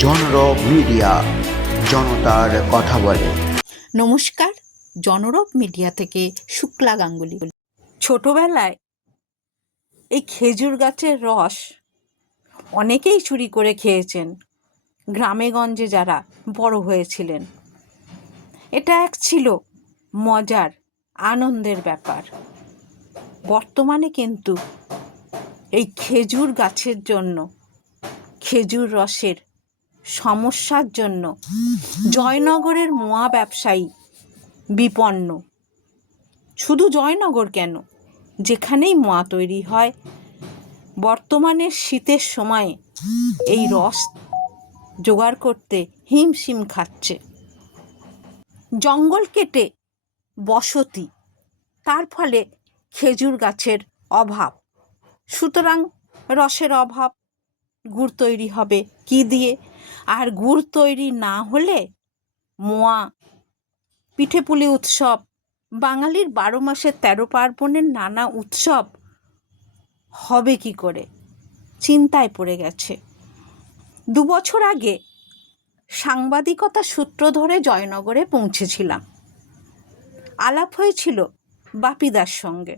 জনরব media জনতার কথা বলে। নমস্কার জনরব মিডিয়া থেকে শুক্লা গাঙ্গুলি। ছোটবেলায় এই খেজুর গাছের রস অনেকেই চুরি করে খেয়েছেন গ্রামে গঞ্জে যারা বড় হয়েছিলেন। এটা এক ছিল মজার আনন্দের ব্যাপার। বর্তমানে কিন্তু এই খেজুর গাছের জন্য খেজুর রসের সমস্যার জন্য। জয়নগরের মোয়া ব্যবসায়ী বিপন্ন। শুধু জয়নগর কেন? যেখানেই মোয়া তৈরি হয়, বর্তমানে শীতের সময়ে এই রস জোগাড় করতে হিমশিম খাচ্ছে। জঙ্গল কেটে বসতি, তার ফলে খেজুর গাছের অভাব। সুতরাং রসের অভাব, গুড় তৈরি হবে কি দিয়ে? আর গুড় তৈরি না হলে মোয়া পিঠেপুলি উৎসব, বাঙালির বারো মাসে তেরো পার্বণের নানা উৎসব হবে কি করে? চিন্তায় পড়ে গেছে। দু বছর আগে সাংবাদিকতা সূত্র ধরে জয়নগরে পৌঁছেছিলাম। আলাপ হয়েছিল বাপিদার সঙ্গে।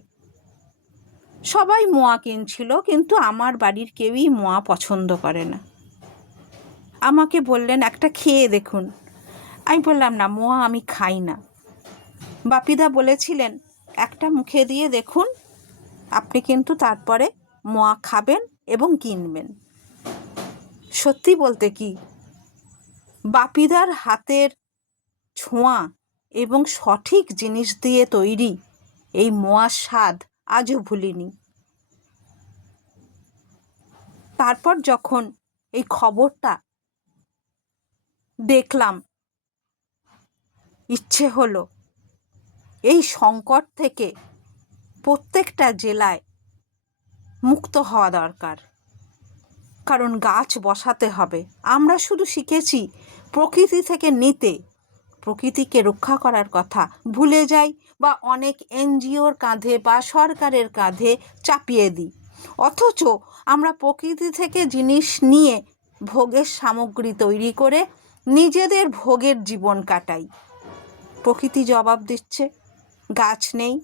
সবাই মোয়া কিনছিল, কিন্তু আমার বাড়ির কেউই মোয়া পছন্দ করে না। আমাকে বললেন, একটা খেয়ে দেখুন। আমি বললাম, না মোয়া আমি খাই না। বাপিদা বলেছিলেন, একটা মুখে দিয়ে দেখুন, আপনি কিন্তু তারপরে মোয়া খাবেন এবং কিনবেন। সত্যি বলতে কি, বাপিদার হাতের ছোঁয়া এবং সঠিক জিনিস দিয়ে তৈরি এই মোয়ার স্বাদ আজও ভুলিনি। তারপর যখন এই খবরটা দেখলাম। ইচ্ছে হলো এই সংকট থেকে প্রত্যেকটা জেলায় মুক্ত হওয়া দরকার। কারণ গাছ বসাতে হবে। আমরা শুধু শিখেছি প্রকৃতি থেকে নিতে। প্রকৃতিকে রক্ষা করার কথা ভুলে যাই বা অনেক এনজিওর কাঁধে বা সরকারের কাঁধে চাপিয়ে দিই। অথচ আমরা প্রকৃতি থেকে জিনিস নিয়ে ভোগের সামগ্রী তৈরি করে নিজেদের ভোগের জীবন কাটাই। প্রকৃতি জবাব দিচ্ছে, গাছ নেই,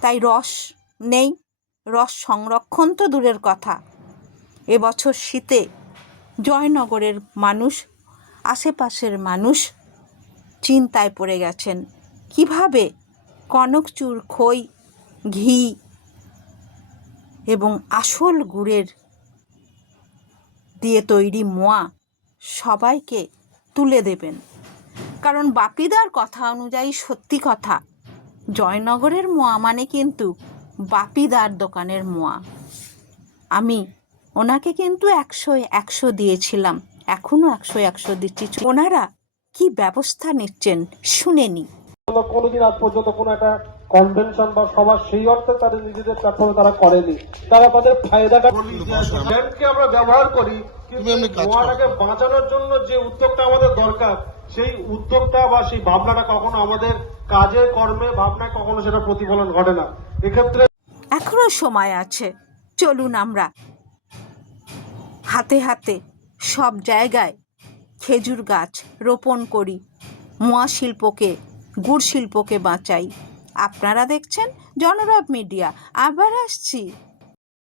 তাই রস নেই, রস সংরক্ষণ তো দূরের কথা। এবছর শীতে জয়নগরের মানুষ, আশেপাশের মানুষ চিন্তায় পড়ে গেছেন, কীভাবে কনকচুর খই, ঘি এবং আসল গুড়ের দিয়ে তৈরি মোয়া সবাইকে তুলে দেবেন। কারণ বাপিদার কথা অনুযায়ী সত্যি কথা, জয়নগরের মোয়া মানে কিন্তু বাপিদার দোকানের মোয়া। আমি ওনাকে কিন্তু একশো একশো দিয়েছিলাম এখনও একশো একশো দিচ্ছি। ওনারা কি ব্যবস্থা নিচ্ছেন শুনে নি। কোনোদিন আজ পর্যন্ত কোনো একটা কনভেনশন বা সভা সেই অর্থে তাদের নিজেদের প্ল্যাটফর্মে তারা করেনি। তারা তাদের ফায়দাটা ব্যাংককে আমরা ব্যবহার করি। গোয়াটাকে বাঁচানোর জন্য যে উদ্যোগটা আমাদের দরকার সেই উদ্যোগটা বা সেই ভাবনাটা কখনো আমাদের কাজে কর্মে ভাবনায় কখনো সেটা প্রতিফলন ঘটে না। এক্ষেত্রে এখনও সময় আছে। চলুন আমরা। হাতে হাতে সব জায়গায় খেজুর গাছ রোপণ করি। মোয়া শিল্পকে গুড় শিল্পকে বাঁচাই। আপনারা দেখছেন জনরব মিডিয়া। আবার আসছি।